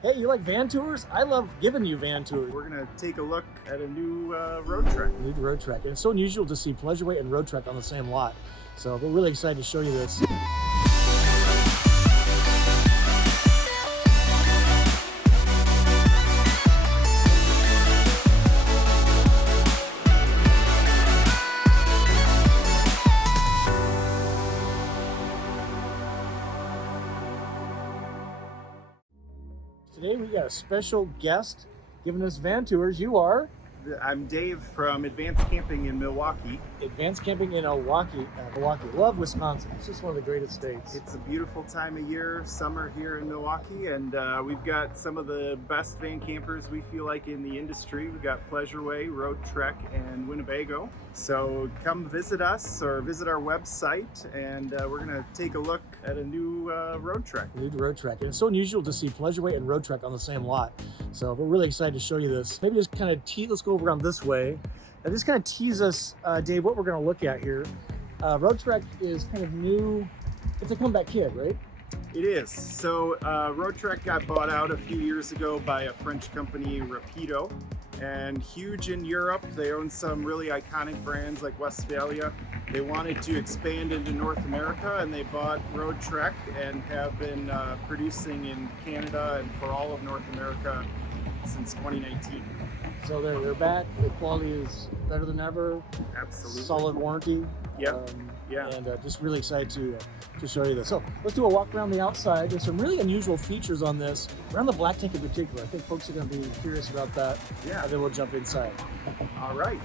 Hey, you like van tours? I love giving you van tours. We're gonna take a look at a new Roadtrek. New Roadtrek. And it's so unusual to see Pleasureway and Roadtrek on the same lot. So we're really excited to show you this. Today we got a special guest giving us van tours. You are? I'm Dave from Advanced Camping in Milwaukee. Advanced Camping in Milwaukee. Love Wisconsin. It's just one of the greatest states. It's a beautiful time of year, summer here in Milwaukee, and we've got some of the best van campers we feel like in the industry. We've got Pleasureway, Roadtrek, and Winnebago. So come visit us or visit our website, and we're going to take a look at a new Roadtrek. New Roadtrek. And it's so unusual to see Pleasureway and Roadtrek on the same lot. So we're really excited to show you this. Maybe just kind of let's go around this way. And just kind of tease us, Dave, what we're going to look at here. Roadtrek is kind of new. It's a comeback kid, right? It is. So Roadtrek got bought out a few years ago by a French company, Rapido, and huge in Europe. They own some really iconic brands like Westphalia. They wanted to expand into North America, and they bought Roadtrek and have been producing in Canada and for all of North America since 2019. So they're back. The quality is better than ever. Absolutely. Solid warranty. Yep. Yeah. And just really excited to show you this. So let's do a walk around the outside. There's some really unusual features on this, around the black tank in particular. I think folks are going to be curious about that. Yeah. And then we'll jump inside. All right.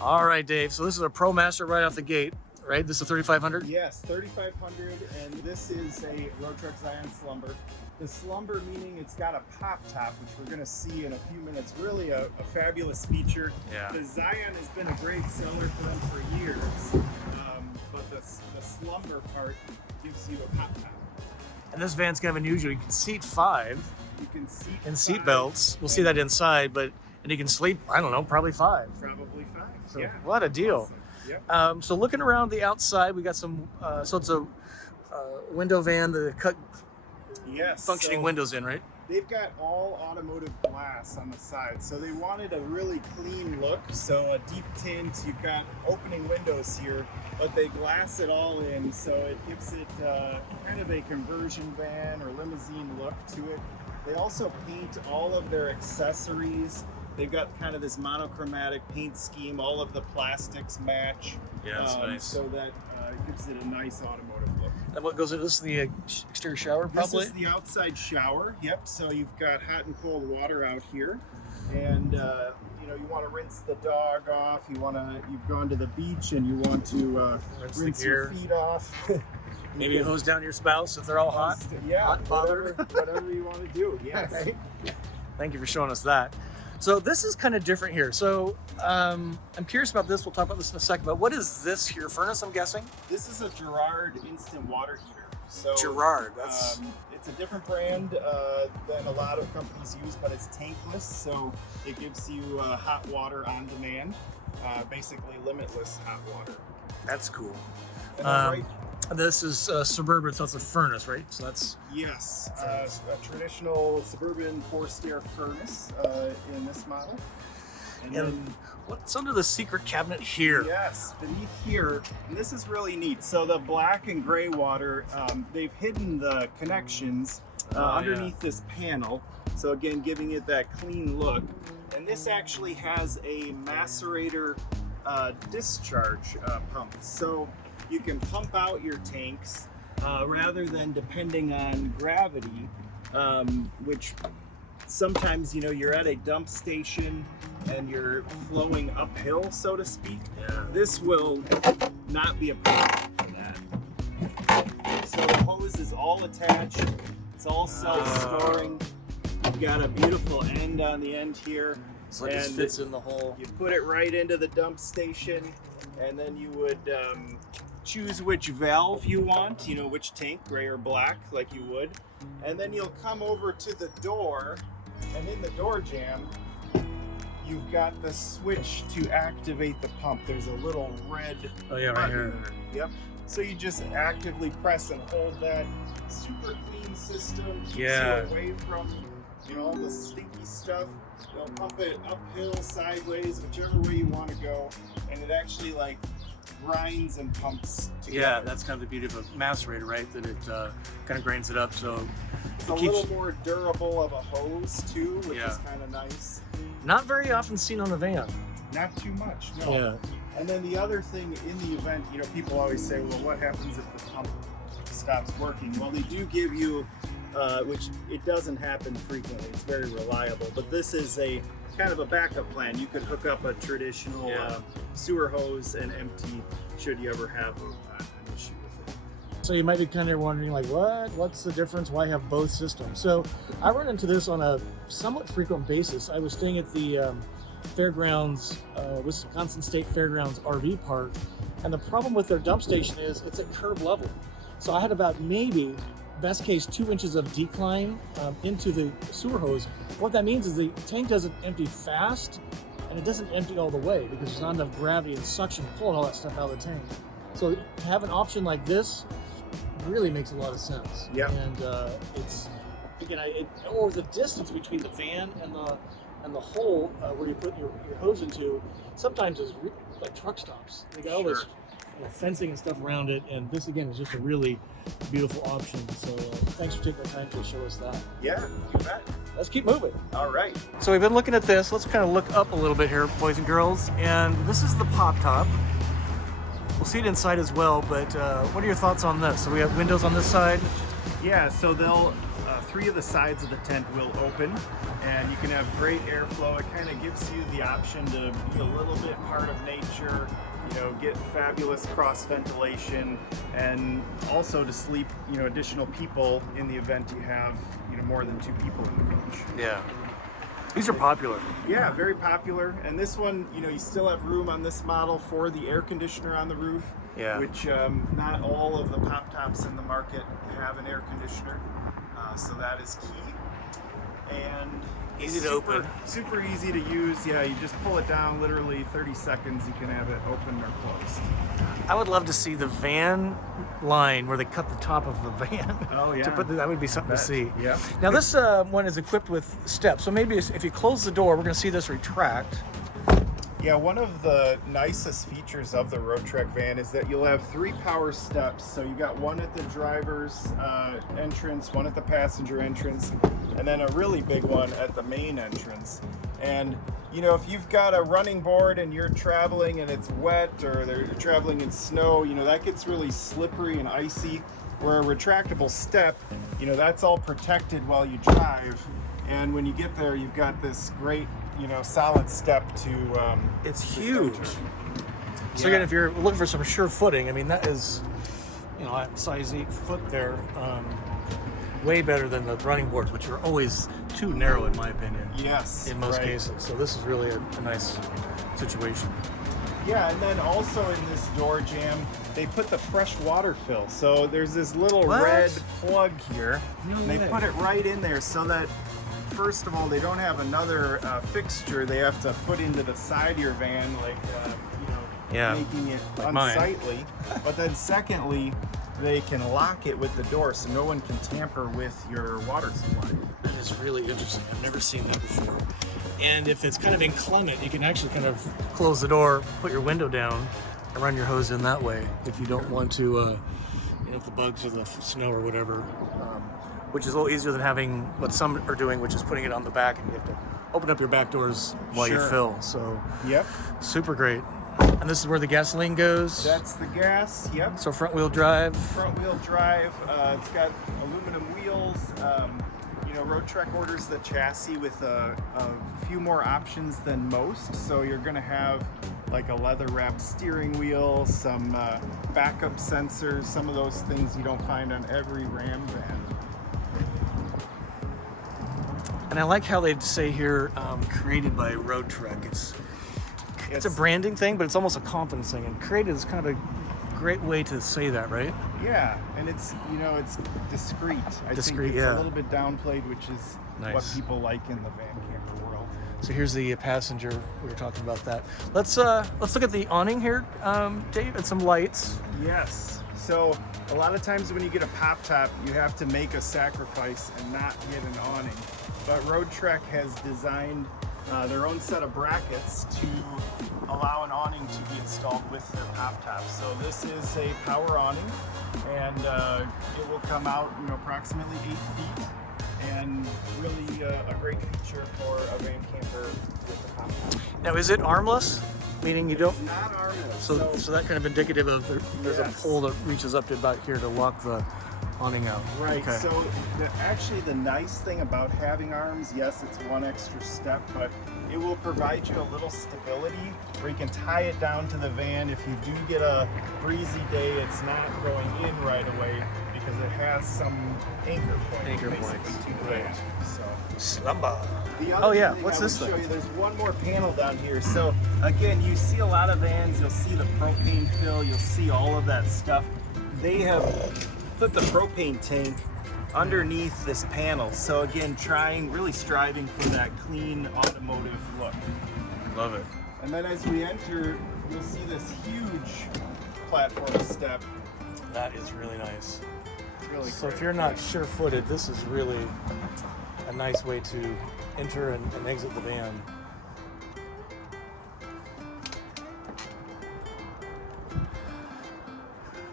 All right, Dave. So this is a Pro Master right off the gate, right? This is a 3500? Yes, 3500, and this is a Roadtrek Zion Slumber. The Slumber meaning it's got a pop top, which we're going to see in a few minutes. Really a fabulous feature. Yeah. The Zion has been a great seller for them for years, but the Slumber part gives you a pop top. And this van's kind of unusual. You can seat 5. You can seat and seat 5, belts. We'll see that inside, and you can sleep, I don't know, probably 5. Probably 5. So yeah. what a deal. Awesome. Yep. So looking around the outside, we got some, so it's a window van, the cut Yes. functioning so windows in, right? They've got all automotive glass on the side, so they wanted a really clean look. So a deep tint, you've got opening windows here, but they glass it all in, so it gives it kind of a conversion van or limousine look to it. They also paint all of their accessories. They've got kind of this monochromatic paint scheme. All of the plastics match. Yeah, that's nice. So that gives it a nice automotive look. And what goes into this? The exterior shower, probably? This is the outside shower. Yep. So you've got hot and cold water out here, and you want to rinse the dog off. You've gone to the beach and you want to rinse your feet off. Maybe hose down your spouse if they're all hot. Yeah. Hot bothered. Whatever you want to do. Yes. Right. Thank you for showing us that. So this is kind of different here. So I'm curious about this. We'll talk about this in a second. But what is this here? Furnace, I'm guessing? This is a Girard instant water heater. So Girard. That's it's a different brand than a lot of companies use, but it's tankless, so it gives you hot water on demand. Basically limitless hot water. That's cool. And this is Suburban, so it's a furnace, right? So that's yes, a traditional Suburban 4-stair furnace in this model. And then, what's under the secret cabinet here? Yes, beneath here, and this is really neat. So the black and gray water, they've hidden the connections underneath this panel. So again, giving it that clean look. And this actually has a macerator discharge pump. So you can pump out your tanks rather than depending on gravity, which sometimes, you're at a dump station and you're flowing uphill, so to speak. Yeah. This will not be a problem for that. So the hose is all attached. It's all self-storing. You've got a beautiful end on the end here. So it just fits in the hole. You put it right into the dump station, and then you would choose which valve you want, which tank, gray or black, like you would. And then you'll come over to the door, and in the door jamb, you've got the switch to activate the pump. There's a little red right here. Yep. So you just actively press and hold that. Super clean system. Keeps you away from you know, all the stinky stuff. They'll pump it uphill, sideways, whichever way you want to go, and it actually like grinds and pumps together. Yeah, that's kind of the beauty of a macerator, right? That it kind of grinds it up, so it's a little more durable of a hose too, which is kind of nice. Not very often seen on a van. Not too much, no. Yeah. And then the other thing in the event, you know, people always say, well, what happens if the pump stops working? Well, they do give you, which it doesn't happen frequently, it's very reliable, but this is a kind of a backup plan. You could hook up a traditional sewer hose and empty should you ever have an issue with it. So you might be kind of wondering, like, what's the difference? Why have both systems? So I run into this on a somewhat frequent basis. I was staying at the Fairgrounds, Wisconsin State Fairgrounds RV park, and the problem with their dump station is it's at curb level. So I had about maybe, best case, 2 inches of decline into the sewer hose. What that means is the tank doesn't empty fast, and it doesn't empty all the way because there's not enough gravity and suction pulling all that stuff out of the tank. So to have an option like this really makes a lot of sense. Yeah. And it's, again, or the distance between the van and the hole where you put your hose into sometimes is like truck stops. They got all this fencing and stuff around it, and this again is just a really beautiful option. So thanks for taking the time to show us that. Yeah, you bet. Let's keep moving. All right. So we've been looking at this. Let's kind of look up a little bit here, boys and girls. And this is the pop top. We'll see it inside as well, but what are your thoughts on this? So we have windows on this side. Yeah, so they'll 3 of the sides of the tent will open, and you can have great airflow. It kind of gives you the option to be a little bit part of nature, you know, get fabulous cross ventilation, and also to sleep, you know, additional people in the event you have, you know, more than 2 people in the coach. Yeah. These are popular. Yeah, very popular. And this one, you know, you still have room on this model for the air conditioner on the roof, which not all of the pop tops in the market have an air conditioner. So that is key. And easy to open. Super easy to use. Yeah, you just pull it down, literally 30 seconds, you can have it open or closed. I would love to see the van line where they cut the top of the van. Oh yeah. That would be something to see. Yeah. Now this one is equipped with steps. So maybe if you close the door, we're going to see this retract. Yeah, one of the nicest features of the Roadtrek van is that you'll have 3 power steps. So you got one at the driver's entrance, one at the passenger entrance, and then a really big one at the main entrance. And you know, if you've got a running board and you're traveling and it's wet, or they're traveling in snow, you know, that gets really slippery and icy. Where a retractable step, you know, that's all protected while you drive. And when you get there, you've got this great, you know, solid step to it's huge. So again, if you're looking for some sure footing, I mean, that is, you know, at size 8 foot there, way better than the running boards, which are always too narrow in my opinion. Yes, in most cases. So this is really a nice situation. Yeah, and then also in this door jamb, they put the fresh water fill. So there's this little red plug here, and they put it right in there so that, first of all, they don't have another fixture they have to put into the side of your van, like, you know, making it unsightly. But then secondly, they can lock it with the door so no one can tamper with your water supply. That is really interesting. I've never seen that before. And if it's kind of inclement, you can actually kind of close the door, put your window down, and run your hose in that way if you don't want to, you know, if the bugs or the snow or whatever, which is a little easier than having what some are doing, which is putting it on the back and you have to open up your back doors while you fill. So, super great. And this is where the gasoline goes. That's the gas, So front wheel drive. Front wheel drive. It's got aluminum wheels. You know, Roadtrek orders the chassis with a few more options than most. So you're going to have like a leather wrapped steering wheel, some backup sensors, some of those things you don't find on every Ram van. And I like how they say here, created by Roadtrek. It's a branding thing, but it's almost a confidence thing. And created is kind of a great way to say that, right? Yeah, and it's, you know, it's discreet. I think it's a little bit downplayed, which is what people like in the van camper world. So here's the passenger. We were talking about that. Let's look at the awning here, Dave, and some lights. Yes. So a lot of times when you get a pop top, you have to make a sacrifice and not get an awning. but Roadtrek has designed their own set of brackets to allow an awning to be installed with their pop top. So this is a power awning, and it will come out, approximately 8 feet, and really a great feature for a van camper with the pop top. Now, is it armless? Meaning you don't. It's not armless. So that kind of indicative of there's Yes. a pole that reaches up to about here to lock the awning out. Right, Okay. so actually the nice thing about having arms, yes, it's one extra step, but it will provide you a little stability where you can tie it down to the van. If you do get a breezy day, it's not going in right away because it has some anchor points basically to the van. So. Slumber. The other Oh yeah, thing what's I would this show thing? you, there's one more panel down here. So again, you see a lot of vans, you'll see the propane fill, you'll see all of that stuff. They have put the propane tank underneath this panel. So again, really striving for that clean automotive look. Love it. And then as we enter, you'll see this huge platform step. That is really nice. Really So if great. you're not sure-footed, this is really a nice way to enter and exit the van.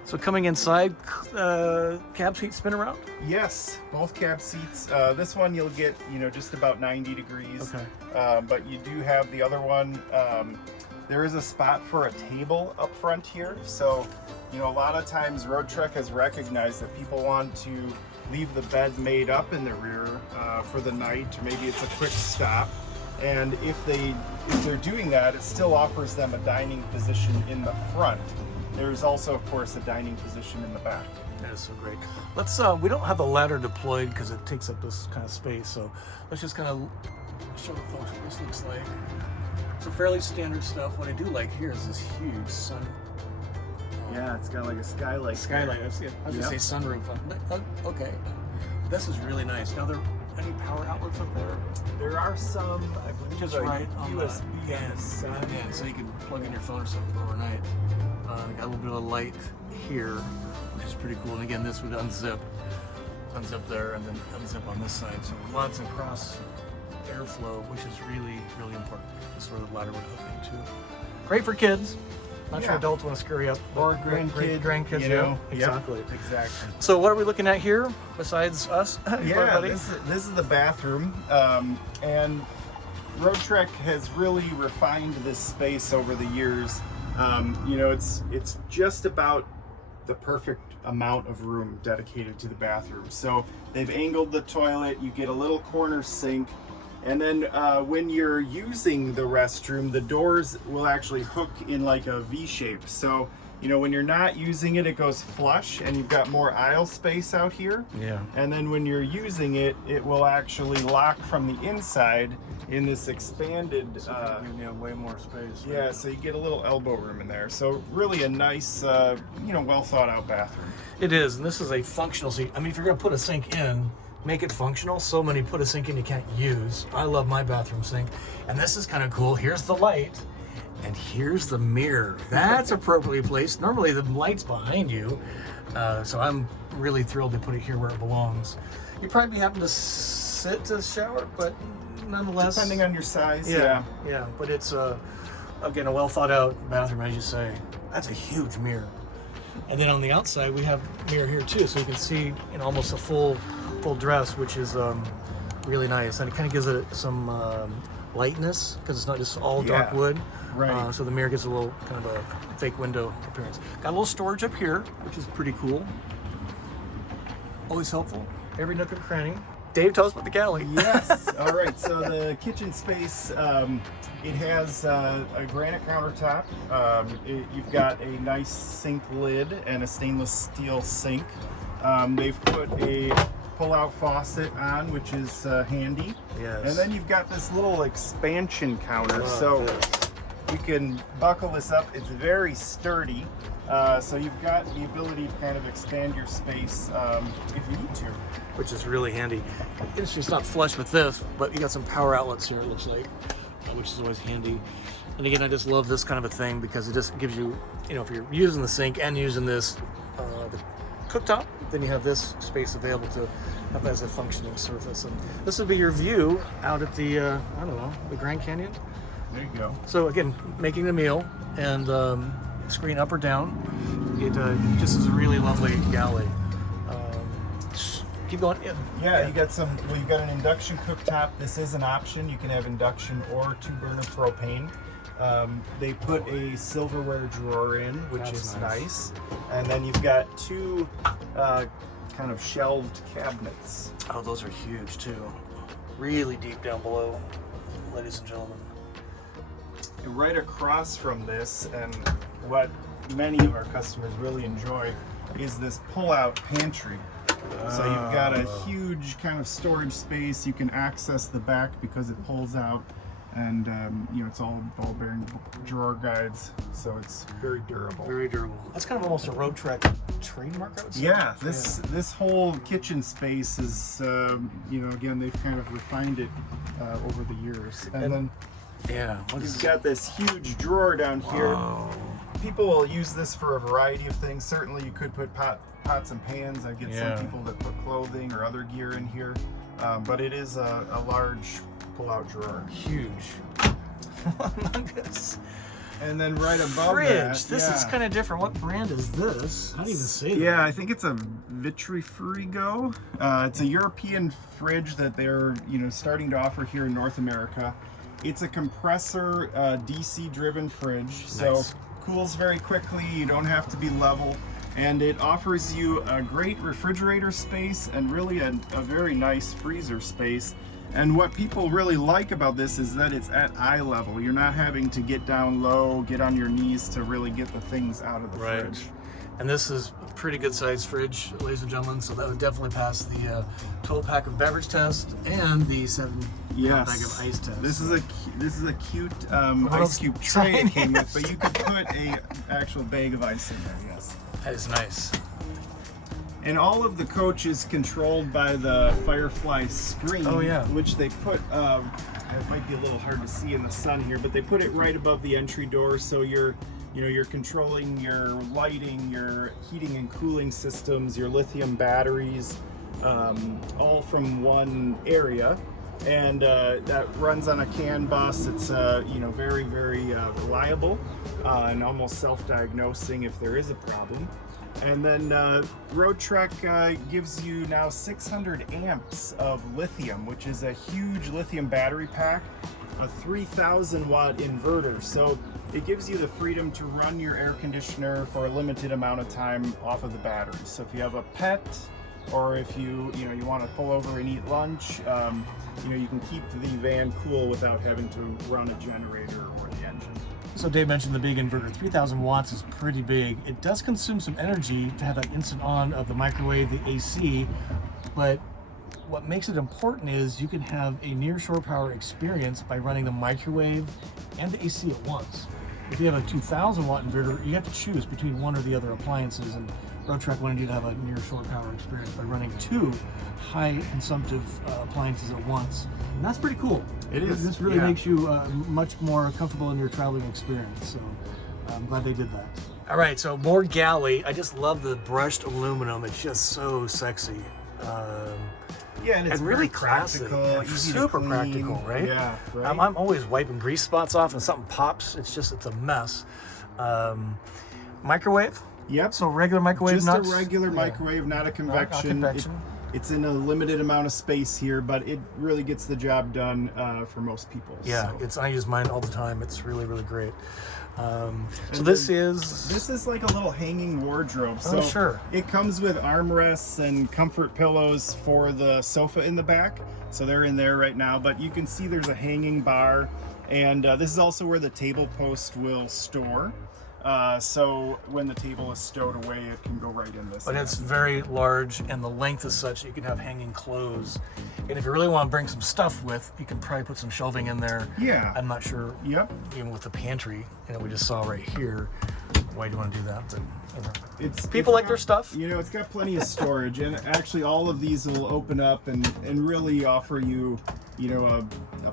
So coming inside, cab seat spin around? Yes, both cab seats. This one you'll get, just about 90 degrees. Okay. But you do have the other one. There is a spot for a table up front here. So, a lot of times Roadtrek has recognized that people want to leave the bed made up in the rear for the night, or maybe it's a quick stop. And if they're doing that, it still offers them a dining position in the front. There's also, of course, a dining position in the back. That is so great. Let's, we don't have the ladder deployed because it takes up this kind of space, so let's just kind of show the folks what this looks like. So fairly standard stuff. What I do like here is this huge sun. Yeah, it's got like a skylight. Skylight, I was going to say sunroof. Okay. This is really nice. Now, there any power outlets up there? There are some, I believe, Just like right on the USB on the side. Yeah, so you can plug in your phone or something overnight. Got a little bit of light here, which is pretty cool. And again, this would unzip there, and then unzip on this side. So lots of cross airflow, which is really, really important. That's where the ladder would hook into. Great for kids. Not sure Yeah. adults want to scurry up. but Or great grandkids, yeah. Yep, Exactly. exactly. So what are we looking at here besides us? Yeah, this is the bathroom, and Roadtrek has really refined this space over the years. It's just about the perfect amount of room dedicated to the bathroom. So they've angled the toilet, you get a little corner sink, and then when you're using the restroom, the doors will actually hook in like a V shape. So, when you're not using it, it goes flush and you've got more aisle space out here. Yeah. And then when you're using it, it will actually lock from the inside in this expanded, way more space. yeah, so you get a little elbow room in there. So really a nice, well thought out bathroom. It is, and this is a functional sink. I mean, if you're gonna put a sink in, make it functional. So many put a sink in you can't use. I love my bathroom sink, and this is kind of cool. Here's the light, and here's the mirror. That's appropriately placed. Normally the light's behind you, so I'm really thrilled to put it here where it belongs. You'd probably be having to sit to shower, but nonetheless, Depending on your size, yeah. But it's again a well thought out bathroom, as you say. That's a huge mirror. And then on the outside we have mirror here too, so you can see almost a full dress, which is really nice, and it kind of gives it some lightness because it's not just all dark Yeah. wood. Right. So the mirror gives a little kind of a fake window appearance. Got a little storage up here, which is pretty cool. Always helpful. Every nook and cranny. Dave, tell us about the galley. Yes. All right. So the kitchen space, it has a granite countertop. You've got a nice sink lid and a stainless steel sink. They've put a pull-out faucet on, which is handy. Yes. And then you've got this little expansion counter. Love So this. you can buckle this up. It's very sturdy. So you've got the ability to kind of expand your space if you need to. Which is really handy. It's just not flush with this, but you got some power outlets here, it looks like, which is always handy. And again, I just love this kind of a thing because it just gives you, if you're using the sink and using this, the cooktop. Then you have this space available to have as a functioning surface. And this would be your view out at the, I don't know, the Grand Canyon. There you go. So again, making the meal and screen up or down. It just is a really lovely galley. Keep going. Yeah, you got you got an induction cooktop. This is an option. You can have induction or 2-burner propane. They put a silverware drawer in, which is nice. And then you've got 2 kind of shelved cabinets. Oh, those are huge too. Really deep down below, ladies and gentlemen. And right across from this, and what many of our customers really enjoy, is this pull-out pantry. So you've got a huge kind of storage space. You can access the back because it pulls out, and you know, it's all ball bearing drawer guides, so it's very durable. Very durable. That's kind of almost a Roadtrek trademark, I would say. Yeah, this whole kitchen space is, you know, again, they've kind of refined it over the years. And then you've got this huge drawer down here. People will use this for a variety of things. Certainly you could put pots and pans. I get some people that put clothing or other gear in here, but it is a large pull-out drawer. Huge. Humongous. And then right above fridge. that, This is kind of different. What brand is this? How do you even say that? Yeah, I think it's a Vitrifrigo. It's a European fridge that they're, you know, starting to offer here in North America. It's a compressor DC-driven fridge, so cools very quickly. You don't have to be level, and it offers you a great refrigerator space and really a very nice freezer space. And what people really like about this is that it's at eye level. You're not having to get down low, get on your knees to really get the things out of the fridge. And this is a pretty good sized fridge, ladies and gentlemen, so that would definitely pass the 12-pack of beverage test and the 7-pound bag of ice test. This is a cute ice cube tray it came with, but you could put a actual bag of ice in there. Yes, that is nice. And all of the coach is controlled by the Firefly screen, which they put, it might be a little hard to see in the sun here, but they put it right above the entry door, so you're controlling your lighting, your heating and cooling systems, your lithium batteries, all from one area. And that runs on a CAN bus. It's very, very reliable and almost self-diagnosing if there is a problem. And then Roadtrek gives you now 600 amps of lithium, which is a huge lithium battery pack, a 3,000 watt inverter. So it gives you the freedom to run your air conditioner for a limited amount of time off of the battery. So if you have a pet, or if you want to pull over and eat lunch, you can keep the van cool without having to run a generator or the engine. So Dave mentioned the big inverter. 3,000 watts is pretty big. It does consume some energy to have that instant on of the microwave, the AC, but what makes it important is you can have a near shore power experience by running the microwave and the AC at once. If you have a 2,000 watt inverter, you have to choose between one or the other appliances, and Roadtrek wanted you to have a near shore power experience by running 2 high consumptive appliances at once. And that's pretty cool. It is. This really makes you much more comfortable in your traveling experience. So I'm glad they did that. All right, so more Galley. I just love the brushed aluminum. It's just so sexy. And it's really practical, classy. Super practical, right? Yeah, right. I'm always wiping grease spots off and something pops. It's a mess. Microwave? Yep. So regular microwave, just a regular microwave, not a convection. Not convection. It's in a limited amount of space here, but it really gets the job done for most people. Yeah, so. I use mine all the time. It's really, really great. So this is like a little hanging wardrobe. So it comes with armrests and comfort pillows for the sofa in the back. So they're in there right now, but you can see there's a hanging bar, and this is also where the table post will store. So when the table is stowed away, it can go right in this. But it's very large, and the length is such that you can have hanging clothes. And if you really want to bring some stuff with, you can probably put some shelving in there. Yeah. I'm not sure. Yep. Even with the pantry, we just saw right here. Why do you want to do that? But it's people like their stuff. It's got plenty of storage, and actually all of these will open up and really offer you, a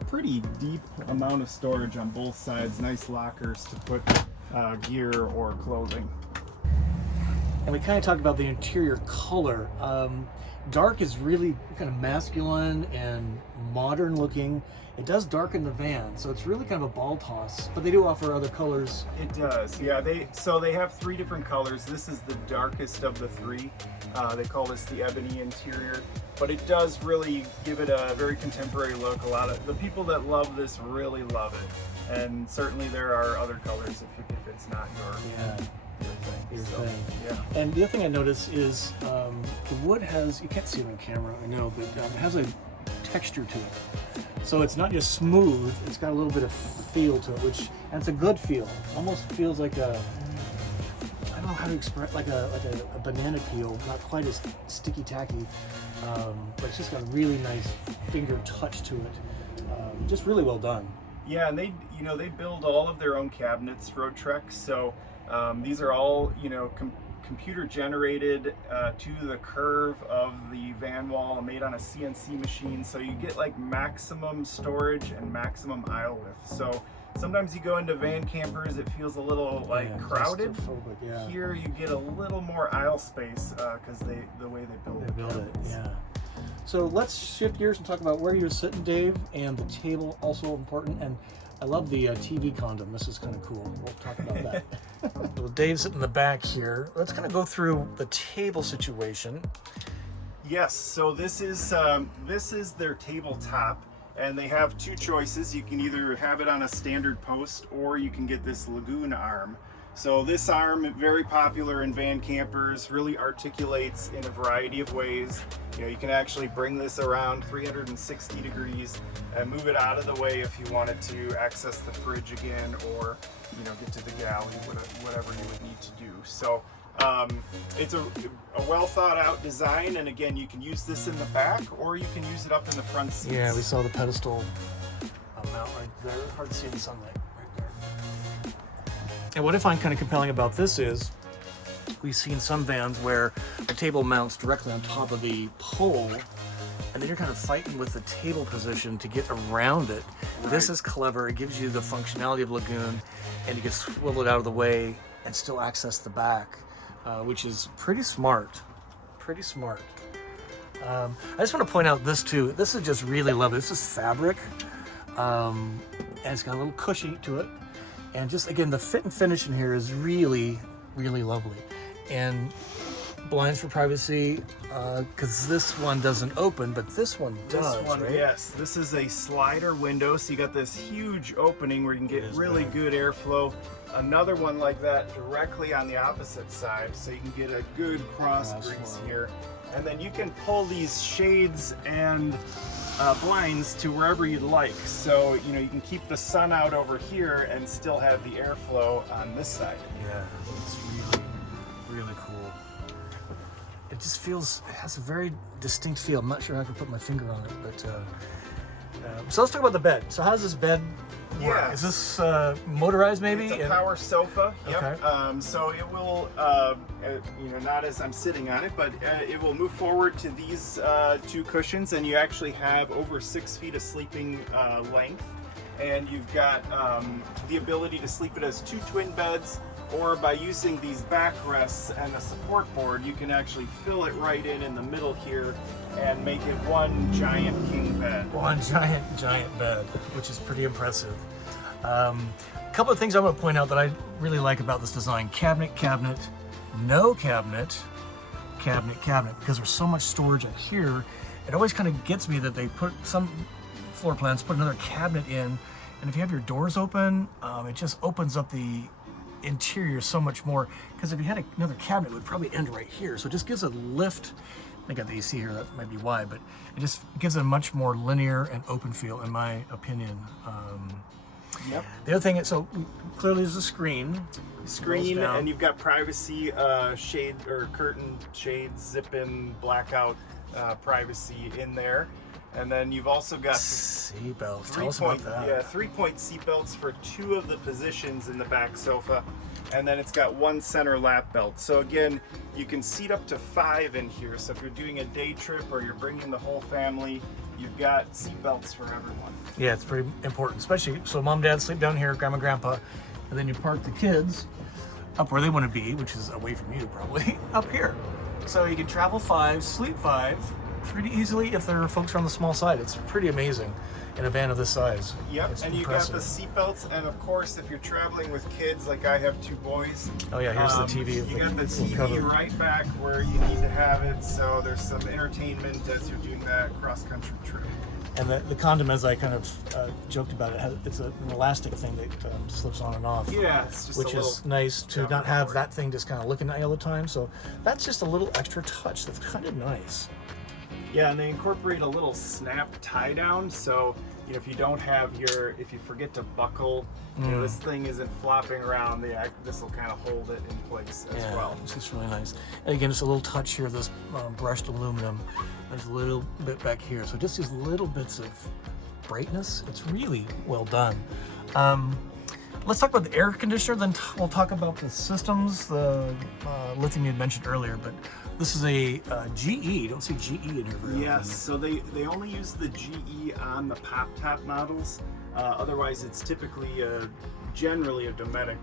pretty deep amount of storage on both sides. Nice lockers to put gear or clothing. And we kind of talked about the interior color. Dark is really kind of masculine and modern looking. It does darken the van, so it's really kind of a ball toss, but they do offer other colors. It does, yeah. They have 3 different colors. This is the darkest of the 3. They call this the ebony interior, but it does really give it a very contemporary look. A lot of the people that love this really love it, and certainly there are other colors if it's not your thing. Yeah. And the other thing I noticed is the wood has, you can't see it on camera, I know, but it has a texture to it. So it's not just smooth, it's got a little bit of feel to it, and it's a good feel. Almost feels like a, I don't know how to express, like a banana peel, not quite as sticky tacky, but it's just got a really nice finger touch to it. Just really well done. Yeah, and they build all of their own cabinets, Roadtrek. So these are all, computer generated to the curve of the van wall, made on a CNC machine. So you get like maximum storage and maximum aisle width. So sometimes you go into van campers, it feels a little like crowded. Yeah. Here you get a little more aisle space because the way they build it. Yeah. So let's shift gears and talk about where you're sitting, Dave, and the table, also important. And I love the TV condom. This is kind of cool. We'll talk about that. Well, Dave's sitting in the back here. Let's kind of go through the table situation. Yes. So this is their tabletop, and they have 2 choices. You can either have it on a standard post, or you can get this lagoon arm. So this arm, very popular in van campers, really articulates in a variety of ways. You can actually bring this around 360 degrees and move it out of the way if you wanted to access the fridge again, or get to the galley, whatever you would need to do. So it's a well thought out design, and again, you can use this in the back, or you can use it up in the front seats. Yeah, we saw the pedestal mount right there. Hard to see in the sunlight. And what I find kind of compelling about this is we've seen some vans where the table mounts directly on top of the pole, and then you're kind of fighting with the table position to get around it. Right. This is clever. It gives you the functionality of Lagoon, and you can swivel it out of the way and still access the back, which is pretty smart. Pretty smart. I just want to point out this too. This is just really lovely. This is fabric, and it's got a little cushion to it. And just, again, the fit and finish in here is really, really lovely. And blinds for privacy, because this one doesn't open, but this one does, right? Yes. This is a slider window, so you got this huge opening where you can get really good airflow. Another one like that directly on the opposite side, so you can get a good cross breeze here. And then you can pull these shades and blinds to wherever you'd like. So, you can keep the sun out over here and still have the airflow on this side. Yeah, it's really, really cool. It just feels, it has a very distinct feel. I'm not sure how I can put my finger on it, but so let's talk about the bed. So how does this bed work? Yeah. Is this motorized maybe? It's a power sofa. Yep. Okay. So it will, not as I'm sitting on it, but it will move forward to these 2 cushions, and you actually have over 6 feet of sleeping length, and you've got the ability to sleep it as 2 twin beds, or by using these backrests and a support board, you can actually fill it right in the middle here and make it one giant king bed. One giant bed, which is pretty impressive. A couple of things I want to point out that I really like about this design: cabinet, no cabinet, cabinet, because there's so much storage up here. It always kind of gets me that they put some floor plans, put another cabinet in, and if you have your doors open, it just opens up the interior so much more, because if you had another cabinet, it would probably end right here. So it just gives a lift. I got the AC here, that might be why, but it just gives it a much more linear and open feel, in my opinion. Yep. The other thing, so clearly there's a screen, and you've got privacy shade or curtain shades, zip-in, blackout privacy in there. And then you've also got seatbelts. Tell us about that. Yeah, 3-point seatbelts for 2 of the positions in the back sofa. And then it's got 1 center lap belt. So again, you can seat up to 5 in here. So if you're doing a day trip or you're bringing the whole family, you've got seatbelts for everyone. Yeah, it's pretty important, especially so mom, dad sleep down here, grandma, grandpa, and then you park the kids up where they want to be, which is away from you probably, up here. So you can travel 5, sleep 5 pretty easily if there are folks on the small side. It's pretty amazing in a van of this size. Yep, it's and impressive. you got the seat belts, and of course, if you're traveling with kids, like I have 2 boys. Oh yeah, here's the TV. You got the TV right back where you need to have it, so there's some entertainment as you're doing that cross-country trip. And the condom, as I kind of joked about it, it's an elastic thing that slips on and off. Yeah, it's just which is nice to not have that thing just kind of looking at you all the time. So that's just a little extra touch. That's kind of nice. Yeah, and they incorporate a little snap tie down, so you know, if you don't have if you forget to buckle, you know, this thing isn't flopping around. This will kind of hold it in place as well. It's just really nice. And again, just a little touch here of this brushed aluminum. There's a little bit back here, so just these little bits of brightness. It's really well done. Let's talk about the air conditioner, then we'll talk about the systems, the lithium you had mentioned earlier, but this is a GE. You don't see GE in here very often. Yes, so they only use the GE on the pop-top models. Otherwise, it's typically generally a Dometic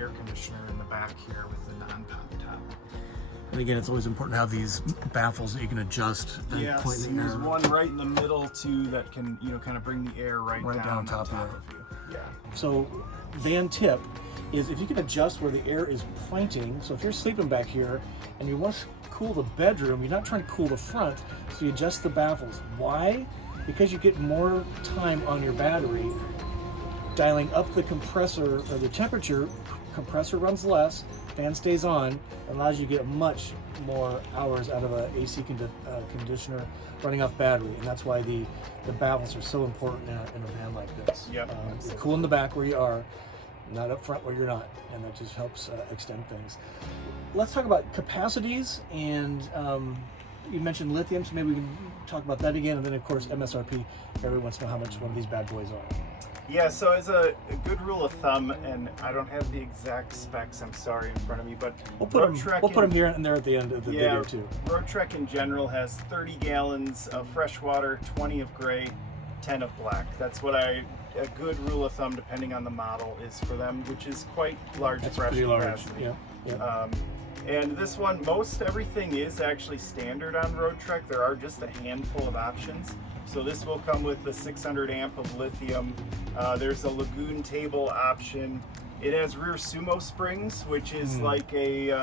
air conditioner in the back here with the non-pop-top. And again, it's always important to have these baffles that you can adjust and point Yes, in the air. there's one right in the middle too that can, you know, kind of bring the air right down on top of you. Yeah. So van tip is if you can adjust where the air is pointing. So if you're sleeping back here and you want to cool the bedroom, you're not trying to cool the front, so you adjust the baffles. Why? Because you get more time on your battery dialing up the compressor or the temperature. Compressor runs less, fan stays on, allows you to get much more hours out of an AC conditioner running off battery, and that's why the baffles are so important in a van like this. Yep. You're cool in the back where you are, not up front where you're not, and that just helps extend things. Let's talk about capacities, and you mentioned lithium, so maybe we can talk about that again, and then of course MSRP. Everyone wants to know how much one of these bad boys are. Yeah, so as a good rule of thumb, and I don't have the exact specs, I'm sorry, in front of me, but we'll put them here and there at the end of the video too. Roadtrek in general has 30 gallons of fresh water, 20 of gray, 10 of black. That's what a good rule of thumb, depending on the model, is for them, which is quite large. That's fresh pretty large. capacity. Yeah. And this one, most everything is actually standard on Roadtrek. There are just a handful of options. So this will come with the 600 amp of lithium. There's a Lagoon table option. It has rear sumo springs, which is like a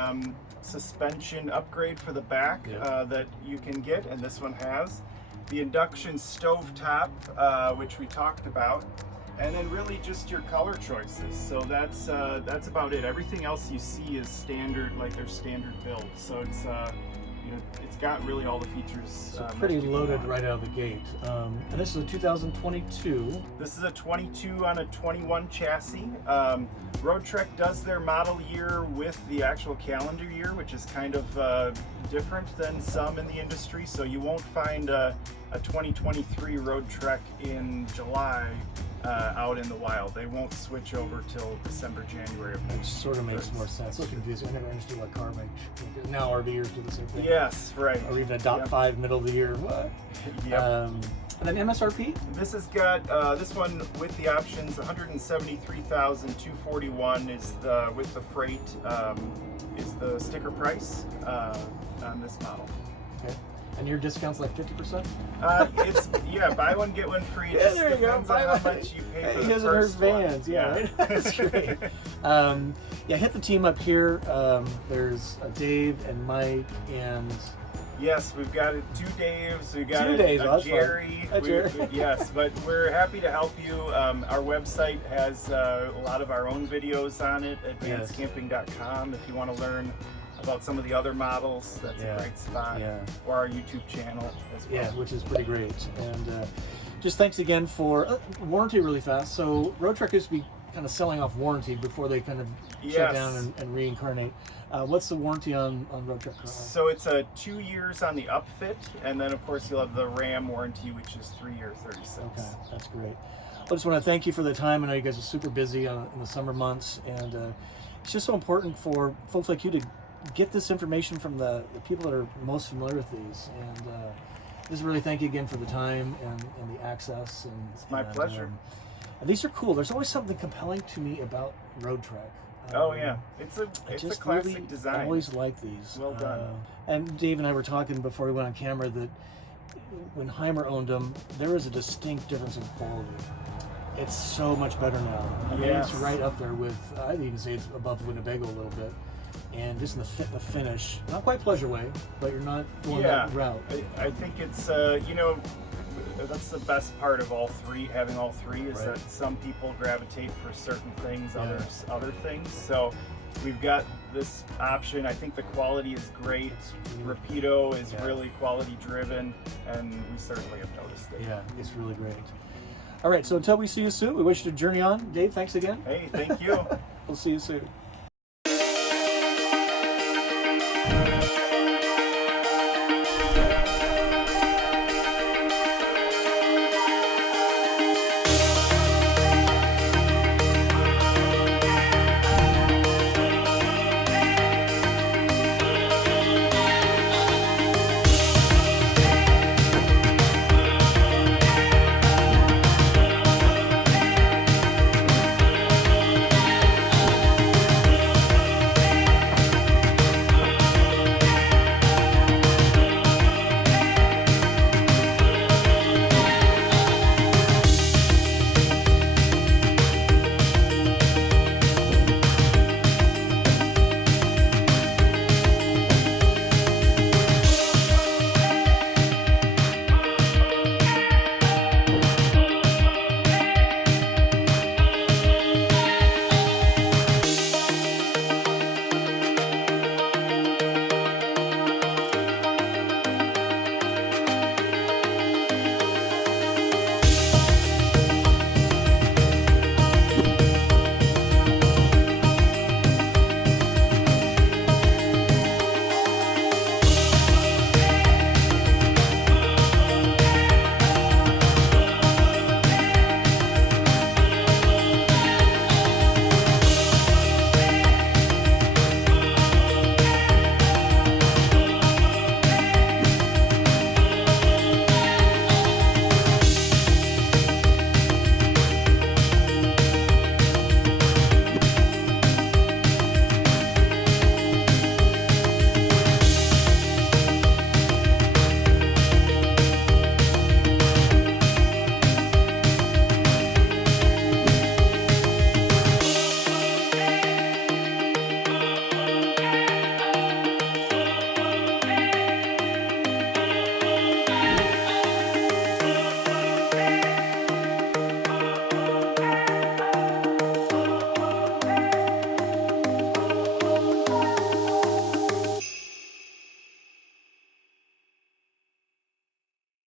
suspension upgrade for the back that you can get, and this one has. The induction stove top, which we talked about. And then really just your color choices. So that's about it. Everything else you see is standard, like their standard build. So it's you know, it's got really all the features. So pretty loaded right out of the gate. And this is a 2022. This is a 22 on a 21 chassis. Roadtrek does their model year with the actual calendar year, which is kind of different than some in the industry. So you won't find a 2023 Roadtrek in July out in the wild. They won't switch over till December, January of next. Which sort of makes more sense. So confusing. I never understood what car makes. Now RVers do the same thing. Yes, right. Or even a dot 5 middle of the year. What? Yep. And then MSRP? This has got this one with the options. 173,241 is the with the freight is the sticker price on this model. Okay. And your discount's like 50%? It's buy one get one free. It Yeah, just there you go. depends on how much you pay for the His and hers first one. vans, yeah, right? That's great. Hit the team up here. There's Dave and Mike and Yes, we've got two Daves. We've got Two Daves, a that's Jerry. fun. Jerry. Yes, but we're happy to help you. Our website has a lot of our own videos on it, advancedcamping.com. If you want to learn about some of the other models, that's a great spot. Yeah. Or our YouTube channel as well. Yeah, which is pretty great. And just thanks again for warranty really fast. So Roadtrek used to be kind of selling off warranty before they kind of shut down and reincarnate. What's the warranty on Roadtrek currently? So it's 2 years on the upfit, and then of course you'll have the RAM warranty, which is 3 years, 36. Okay, that's great. I just want to thank you for the time. I know you guys are super busy in the summer months, and it's just so important for folks like you to get this information from the people that are most familiar with these. And just really thank you again for the time and the access. And it's my pleasure. And these are cool. There's always something compelling to me about Roadtrek. Oh yeah, it's a just classic really design. always like these. Well done. And Dave and I were talking before we went on camera that when Heimer owned them, there was a distinct difference in quality. It's so much better now. I mean, Yes. it's right up there with, I'd even say it's above Winnebago a little bit. And just in the finish, not quite Pleasure Way, but you're not going that route. I think it's, you know, that's the best part of all three, having all three, is that some people gravitate for certain things, others other things. So we've got this option. I think the quality is great. Rapido is really quality driven, and we certainly have noticed it. Yeah, it's really great. All right, so until we see you soon, we wish you to journey on. Dave, thanks again. Hey, thank you. We'll see you soon.